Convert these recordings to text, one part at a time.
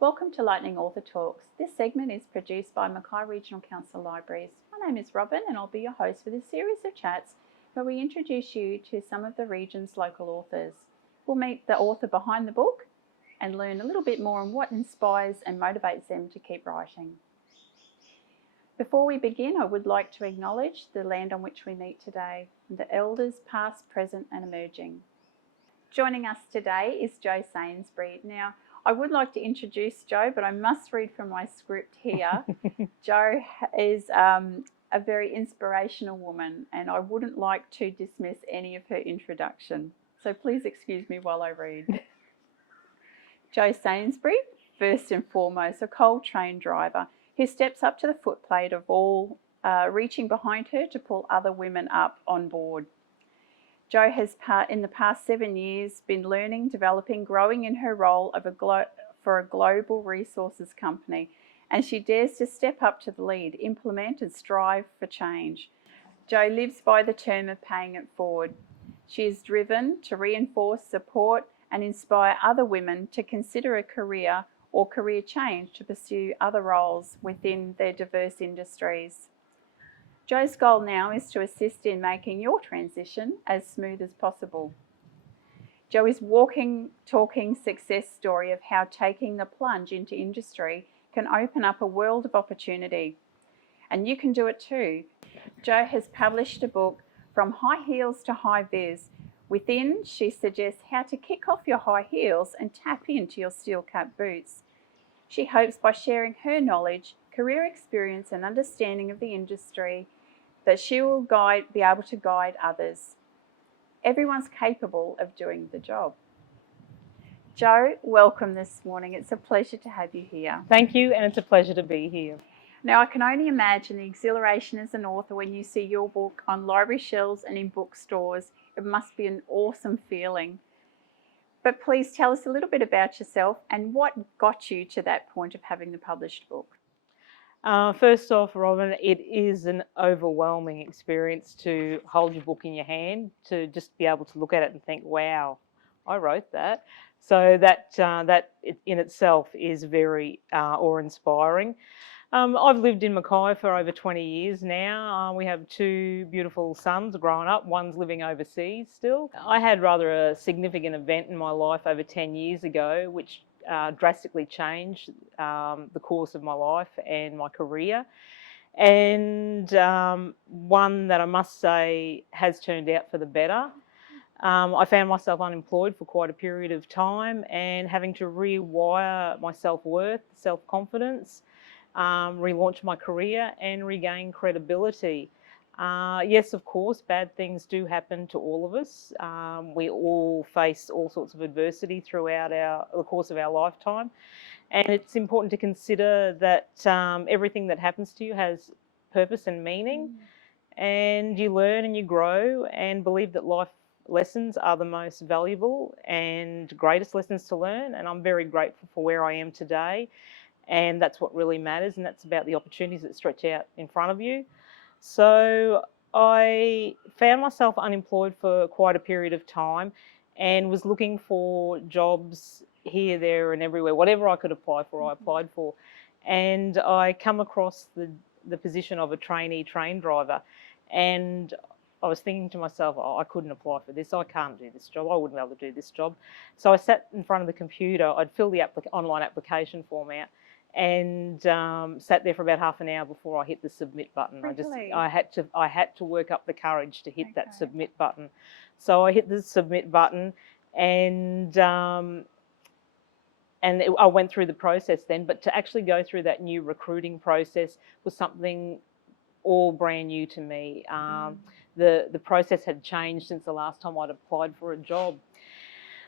Welcome to Lightning Author Talks. This segment is produced by Mackay Regional Council Libraries. My name is Robin and I'll be your host for this series of chats where we introduce you to some of the region's local authors. We'll meet the author behind the book and learn a little bit more on what inspires and motivates them to keep writing. Before we begin, I would like to acknowledge the land on which we meet today, the elders past, present and emerging. Joining us today is Jo Sainsbury. Now, I would like to introduce Jo, but I must read from my script here. Jo is a very inspirational woman and I wouldn't like to dismiss any of her introduction. So please excuse me while I read. Jo Sainsbury, first and foremost, a coal train driver who steps up to the footplate of all, reaching behind her to pull other women up on board. Jo has, in the past 7 years, been learning, developing, growing in her role of for a global resources company, and she dares to step up to the lead, implement and strive for change. Jo lives by the term of paying it forward. She is driven to reinforce, support and inspire other women to consider a career or career change to pursue other roles within their diverse industries. Jo's goal now is to assist in making your transition as smooth as possible. Jo is walking, talking success story of how taking the plunge into industry can open up a world of opportunity. And you can do it too. Jo has published a book, From High Heels to High Vis. Within, she suggests how to kick off your high heels and tap into your steel-cap boots. She hopes by sharing her knowledge, career experience and understanding of the industry that she will be able to guide others. Everyone's capable of doing the job. Jo, welcome this morning. It's a pleasure to have you here. Thank you, and it's a pleasure to be here. Now, I can only imagine the exhilaration as an author when you see your book on library shelves and in bookstores. It must be an awesome feeling. But please tell us a little bit about yourself and what got you to that point of having the published book. First off, Robin, it is an overwhelming experience to hold your book in your hand, to just be able to look at it and think, wow, I wrote that. So that in itself is very awe-inspiring. I've lived in Mackay for over 20 years now. We have two beautiful sons growing up. One's living overseas still. I had rather a significant event in my life over 10 years ago, which drastically changed the course of my life and my career. And one that I must say has turned out for the better. I found myself unemployed for quite a period of time and having to rewire my self-worth, self-confidence, relaunch my career and regain credibility. Yes, of course, bad things do happen to all of us. We all face all sorts of adversity throughout the course of our lifetime. And it's important to consider that everything that happens to you has purpose and meaning. And you learn and you grow and believe that life lessons are the most valuable and greatest lessons to learn. And I'm very grateful for where I am today. And that's what really matters. And that's about the opportunities that stretch out in front of you. So I found myself unemployed for quite a period of time and was looking for jobs here, there and everywhere. Whatever I could apply for, I applied for. And I come across the position of a trainee train driver. And I was thinking to myself, oh, I couldn't apply for this. I can't do this job. I wouldn't be able to do this job. So I sat in front of the computer. I'd fill the online application form out and sat there for about half an hour before I hit the submit button. Really? I had to work up the courage to hit that submit button. So I hit the submit button and I went through the process then, but to actually go through that new recruiting process was something all brand new to me. The process had changed since the last time I'd applied for a job.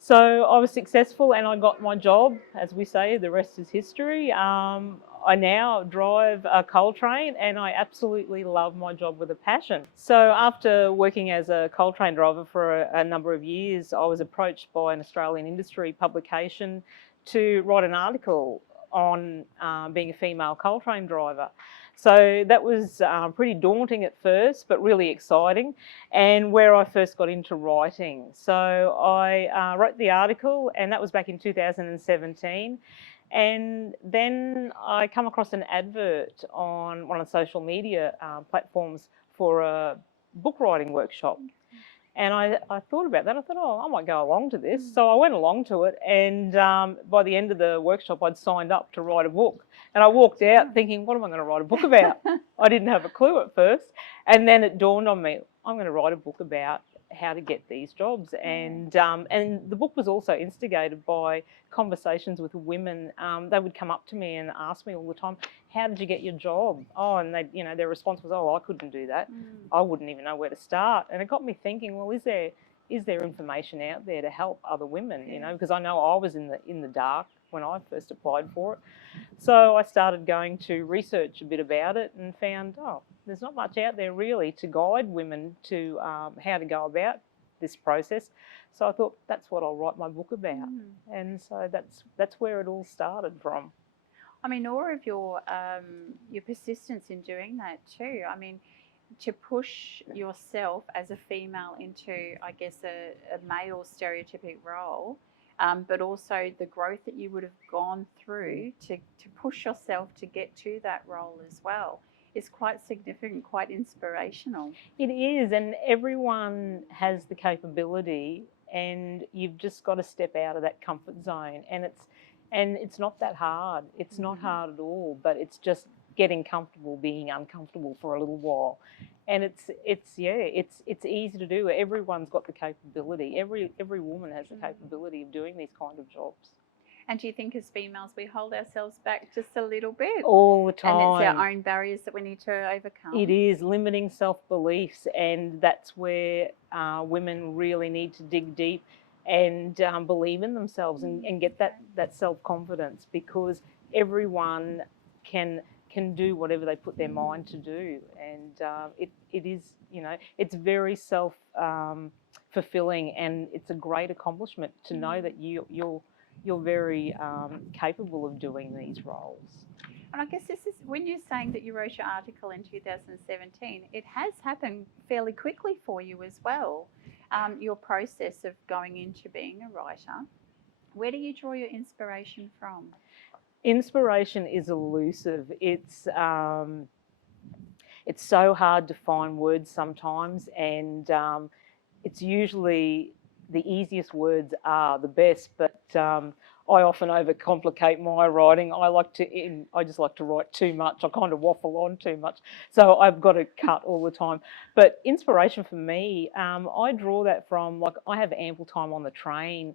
So I was successful and I got my job. As we say, the rest is history. I now drive a coal train and I absolutely love my job with a passion. So after working as a coal train driver for a number of years, I was approached by an Australian industry publication to write an article on being a female coal train driver. So that was pretty daunting at first, but really exciting, and where I first got into writing. So I wrote the article, and that was back in 2017. And then I come across an advert on one of the social media platforms for a book writing workshop. And I thought about that. I thought, oh, I might go along to this. So I went along to it. And by the end of the workshop, I'd signed up to write a book. And I walked out thinking, what am I going to write a book about? I didn't have a clue at first. And then it dawned on me, I'm going to write a book about how to get these jobs. And the book was also instigated by conversations with women. They would come up to me and ask me all the time, how did you get your job? Oh, and they, their response was, oh, I couldn't do that. I wouldn't even know where to start. And it got me thinking, well, is there information out there to help other women? Because I know I was in the dark when I first applied for it. So I started going to research a bit about it and found, oh, there's not much out there really to guide women to how to go about this process. So I thought, that's what I'll write my book about. And so that's where it all started from. I mean, all of your persistence in doing that too. I mean, to push yourself as a female into, I guess, a male stereotypic role, but also the growth that you would have gone through to push yourself to get to that role as well is quite significant, quite inspirational. It is, and everyone has the capability, and you've just got to step out of that comfort zone. And it's not that hard. It's not hard at all, but it's just getting comfortable being uncomfortable for a little while. And it's easy to do. Everyone's got the capability. Every woman has the capability of doing these kind of jobs. And do you think as females we hold ourselves back just a little bit? All the time. And it's our own barriers that we need to overcome. It is limiting self-beliefs, and that's where women really need to dig deep and believe in themselves and get that self-confidence, because everyone can do whatever they put their mind to do. And it is, it's very fulfilling, and it's a great accomplishment to know that you're very capable of doing these roles. And I guess this is, when you're saying that you wrote your article in 2017, it has happened fairly quickly for you as well. Your process of going into being a writer. Where do you draw your inspiration from? Inspiration is elusive. It's so hard to find words sometimes, and it's usually the easiest words are the best, but I often overcomplicate my writing. I just like to write too much. I kind of waffle on too much, so I've got to cut all the time. But inspiration for me, I draw that from, like, I have ample time on the train.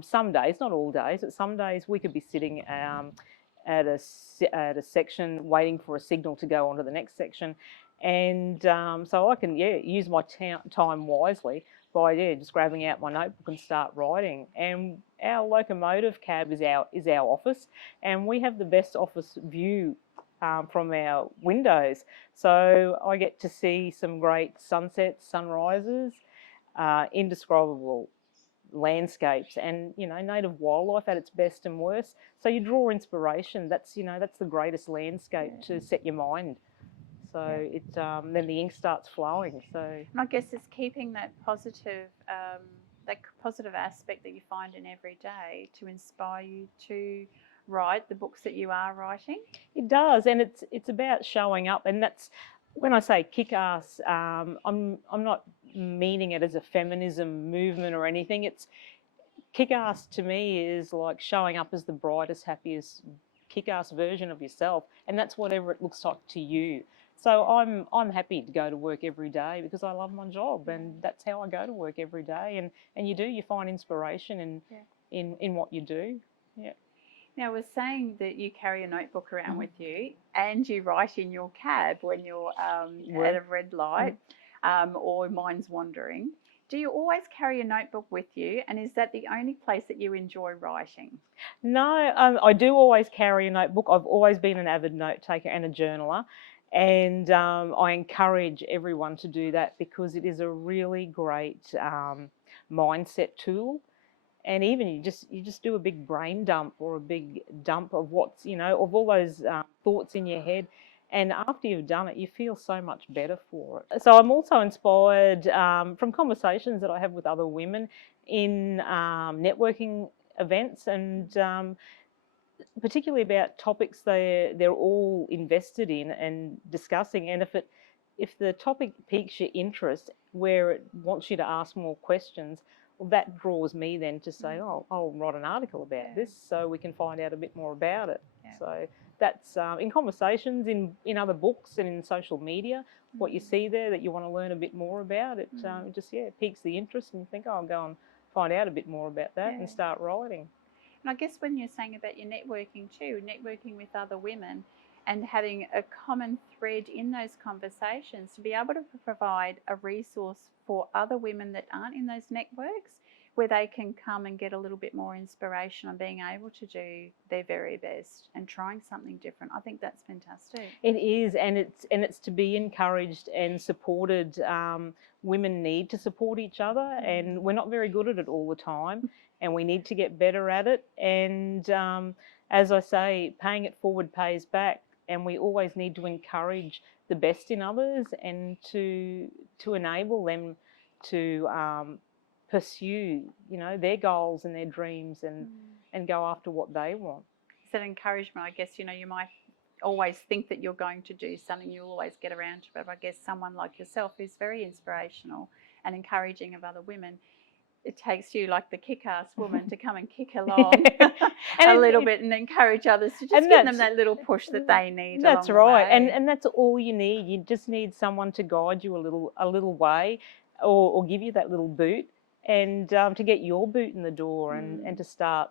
Some days, not all days, but some days we could be sitting at a section waiting for a signal to go on to the next section, and so I can use my time wisely by just grabbing out my notebook and start writing. And our locomotive cab is our office, and we have the best office view from our windows. So I get to see some great sunsets, sunrises, indescribable landscapes, and native wildlife at its best and worst. So you draw inspiration. That's the greatest landscape to set your mind. So then the ink starts flowing. So, and I guess it's keeping that positive aspect that you find in every day to inspire you to write the books that you are writing. It does, and it's about showing up, and that's when I say kick-ass. I'm not meaning it as a feminism movement or anything. It's kick-ass to me is like showing up as the brightest, happiest, kick-ass version of yourself, and that's whatever it looks like to you. So I'm happy to go to work every day because I love my job, and that's how I go to work every day. And you find inspiration in what you do. Yeah. Now, I was saying that you carry a notebook around with you, and you write in your cab when you're at a red light or mind's wandering. Do you always carry a notebook with you, and is that the only place that you enjoy writing? No, I do always carry a notebook. I've always been an avid note taker and a journaler, and I encourage everyone to do that because it is a really great mindset tool. And even you just do a big brain dump or a big dump of what's of all those thoughts in your head, And after you've done it, you feel so much better for it. So I'm also inspired from conversations that I have with other women in networking events, and particularly about topics they're all invested in and discussing. And if the topic piques your interest, where it wants you to ask more questions, well, that draws me then to say, oh, I'll write an article about this so we can find out a bit more about it. So that's in conversations, in other books and in social media, what you see there that you want to learn a bit more about, it just piques the interest, and you think, oh, I'll go and find out a bit more about that and start writing. And I guess when you're saying about your networking too, networking with other women and having a common thread in those conversations to be able to provide a resource for other women that aren't in those networks, where they can come and get a little bit more inspiration on being able to do their very best and trying something different. I think that's fantastic. It is, and it's to be encouraged and supported. Women need to support each other, and we're not very good at it all the time, and we need to get better at it. And as I say, paying it forward pays back, and we always need to encourage the best in others and to enable them to pursue, their goals and their dreams, and go after what they want. It's that encouragement. I guess, you might always think that you're going to do something, you'll always get around to it. But I guess someone like yourself who's very inspirational and encouraging of other women, it takes you, like the kick-ass woman, to come and kick along a little bit and encourage others to just give them that little push that they need. That's right, and that's all you need. You just need someone to guide you a little way, or give you that little boot, and to get your boot in the door, and to start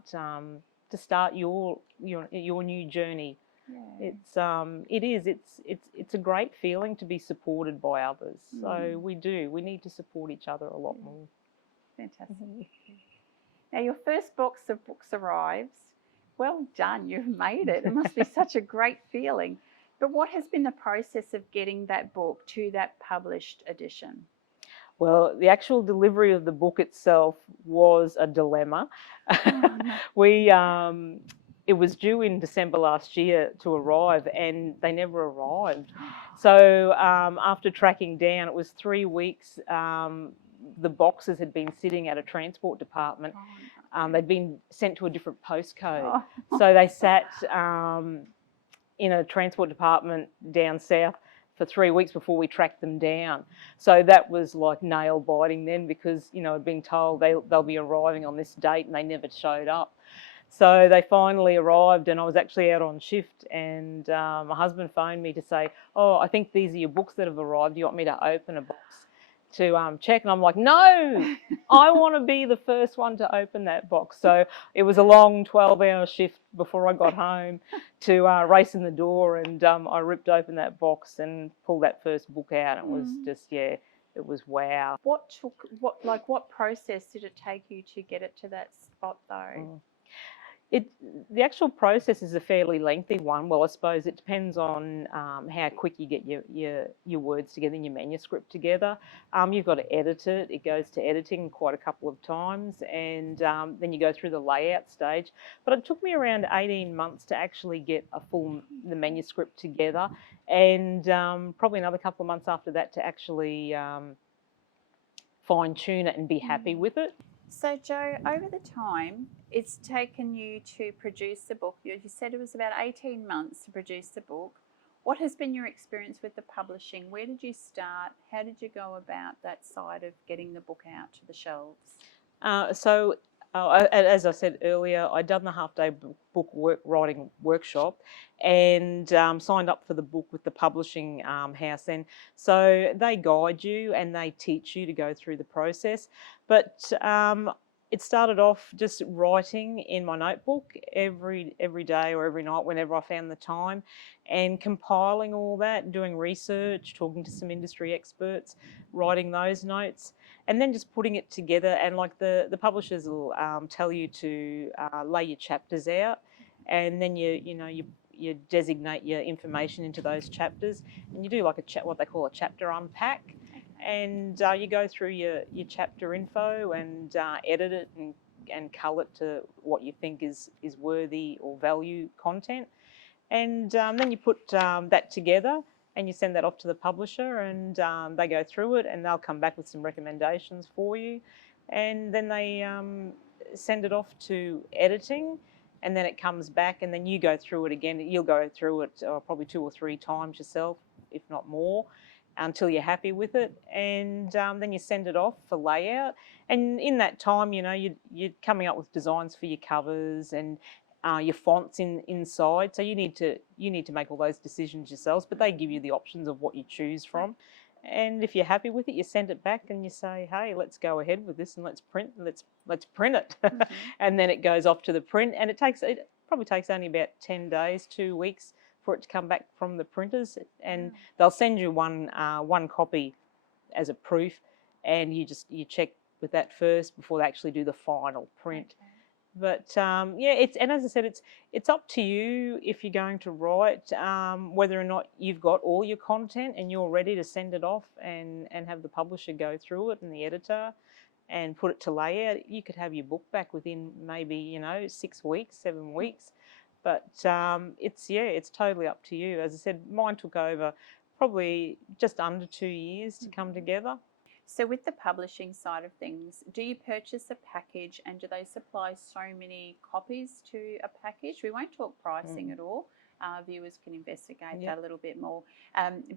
your new journey. It's a great feeling to be supported by others. So we need to support each other a lot more. Fantastic. Now, your first box of books arrives. Well done, you've made it. It must be such a great feeling. But what has been the process of getting that book to that published edition? Well, the actual delivery of the book itself was a dilemma. Oh, no. It was due in December last year to arrive, and they never arrived. So after tracking down, it was 3 weeks. The boxes had been sitting at a transport department. They'd been sent to a different postcode. So they sat in a transport department down south for 3 weeks before we tracked them down. So that was like nail biting then, because, I'd been told they'll be arriving on this date, and they never showed up. So they finally arrived, and I was actually out on shift, and my husband phoned me to say, oh, I think these are your books that have arrived. Do you want me to open a box to check? And I'm like, no, I want to be the first one to open that box. So it was a long 12-hour shift before I got home to race in the door, and I ripped open that box and pulled that first book out. It was just, it was wow. What process did it take you to get it to that spot though? The actual process is a fairly lengthy one. Well, I suppose it depends on how quick you get your words together and your manuscript together. You've got to edit it. It goes to editing quite a couple of times, and then you go through the layout stage. But it took me around 18 months to actually get the manuscript together, and probably another couple of months after that to actually fine-tune it and be happy with it. So, Jo, over the time it's taken you to produce the book, you said it was about 18 months to produce the book. What has been your experience with the publishing? Where did you start? How did you go about that side of getting the book out to the shelves? As I said earlier, I'd done the half-day writing workshop, and signed up for the book with the publishing house. And so they guide you and they teach you to go through the process. But it started off just writing in my notebook every day or every night whenever I found the time, and compiling all that, doing research, talking to some industry experts, writing those notes, and then just putting it together. And like the publishers will tell you to lay your chapters out, and then you designate your information into those chapters, and you do like what they call a chapter unpack. And you go through your chapter info and edit it and cull it to what you think is worthy or value content. and then you put that together and you send that off to the publisher, and they go through it and they'll come back with some recommendations for you, and then they send it off to editing, and then it comes back, and then you go through it again. You'll go through it probably 2 or 3 times yourself, if not more, until you're happy with it, and then you send it off for layout. And in that time, you know, you're coming up with designs for your covers and your fonts inside. So you need to make all those decisions yourselves, but they give you the options of what you choose from. And if you're happy with it, you send it back and you say, hey, let's go ahead with this and let's print it. And then it goes off to the print, and it probably takes only about 10 days, 2 weeks for it to come back from the printers, and they'll send you one copy as a proof, and you check with that first before they actually do the final print. Okay. But yeah, and as I said, it's up to you if you're going to write, whether or not you've got all your content and you're ready to send it off and have the publisher go through it and the editor and put it to layout. You could have your book back within maybe 6 weeks, 7 weeks. But it's totally up to you. As I said, mine took over probably just under 2 years to come together. So with the publishing side of things, do you purchase a package and do they supply so many copies to a package? We won't talk pricing at all. Viewers can investigate that a little bit more.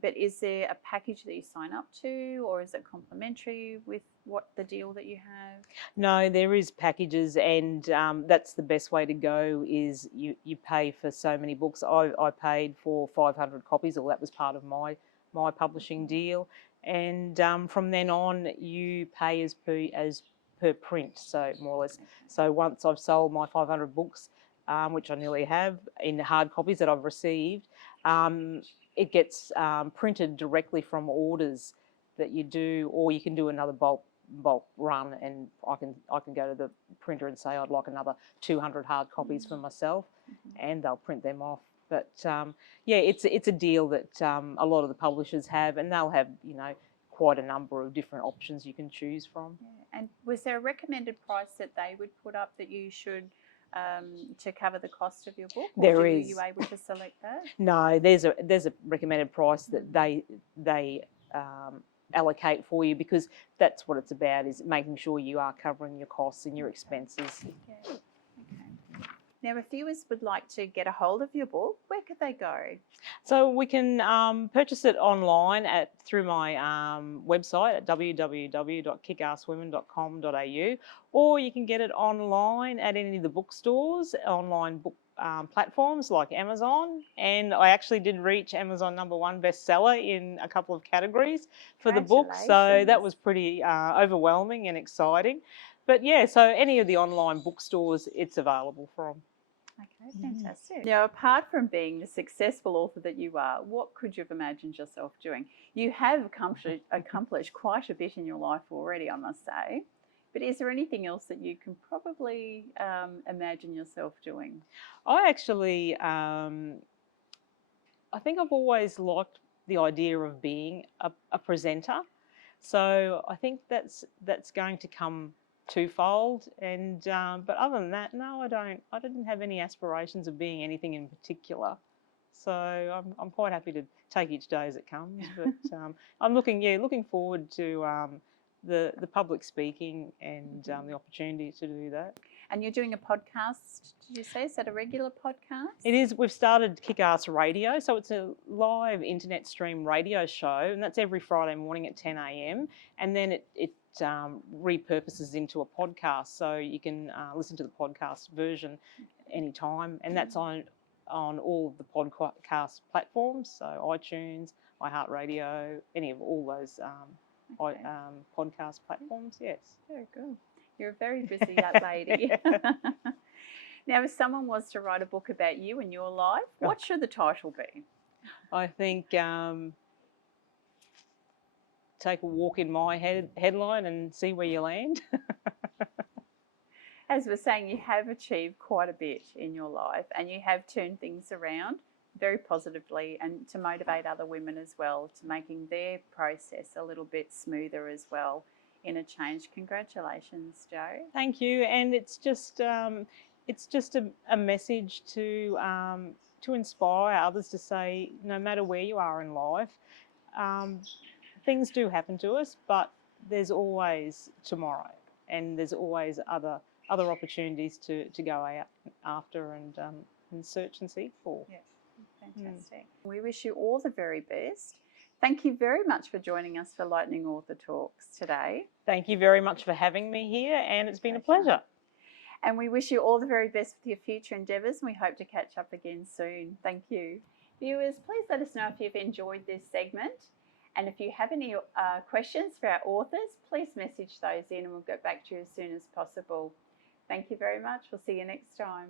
But is there a package that you sign up to, or is it complimentary with what the deal that you have? No, there is packages, and that's the best way to go. Is you pay for so many books. I paid for 500 copies, or that was part of my publishing deal, and from then on you pay as per print, so more or less. So once I've sold my 500 books, which I nearly have in hard copies that I've received, it gets printed directly from orders that you do, or you can do another bulk run, and I can go to the printer and say I'd like another 200 hard copies for myself, and they'll print them off. But yeah, it's a deal that a lot of the publishers have, and they'll have quite a number of different options you can choose from. Yeah. And was there a recommended price that they would put up that you should to cover the cost of your book? There is. Are you able to select that? No, there's a recommended price that they allocate for you, because that's what it's about, is making sure you are covering your costs and your expenses. Yeah. Okay. Now, if viewers would like to get a hold of your book, where could they go? So we can purchase it online through my website at www.kickasswomen.com.au, or you can get it online at any of the bookstores, online book platforms like Amazon. And I actually did reach Amazon #1 bestseller in a couple of categories for the book, so that was pretty overwhelming and exciting. But yeah, so any of the online bookstores it's available from. Okay, fantastic. Now, apart from being the successful author that you are, what could you have imagined yourself doing? You have accomplished quite a bit in your life already, I must say. But is there anything else that you can probably imagine yourself doing? I actually, I think I've always liked the idea of being a presenter. So I think that's going to come twofold, and but other than that, no, I didn't have any aspirations of being anything in particular, so I'm quite happy to take each day as it comes. But I'm looking forward to the public speaking and the opportunity to do that. And you're doing a podcast, did you say? Is that a regular podcast? It is. We've started Kick-Ass Radio, so it's a live internet stream radio show, and that's every Friday morning at 10 a.m. And then it repurposes into a podcast, so you can listen to the podcast version anytime, and that's on all of the podcast platforms, so iTunes, iHeartRadio, any of all those podcast platforms. Yes. Very good. You're a very busy young lady. Now, if someone was to write a book about you and your life, what should the title be? I think take a walk in my headline and see where you land. As we're saying, you have achieved quite a bit in your life, and you have turned things around very positively, and to motivate other women as well, to making their process a little bit smoother as well in a change. Congratulations, Jo. Thank you, and it's just a message to to inspire others to say, no matter where you are in life, things do happen to us, but there's always tomorrow, and there's always other opportunities to go out after and search and seek for. Yeah, fantastic. We wish you all the very best. Thank you very much for joining us for Lightning Author Talks today. Thank you very much for having me here, and it's been a pleasure. And we wish you all the very best with your future endeavours, and we hope to catch up again soon. Thank you. Viewers, please let us know if you've enjoyed this segment. And if you have any questions for our authors, please message those in and we'll get back to you as soon as possible. Thank you very much. We'll see you next time.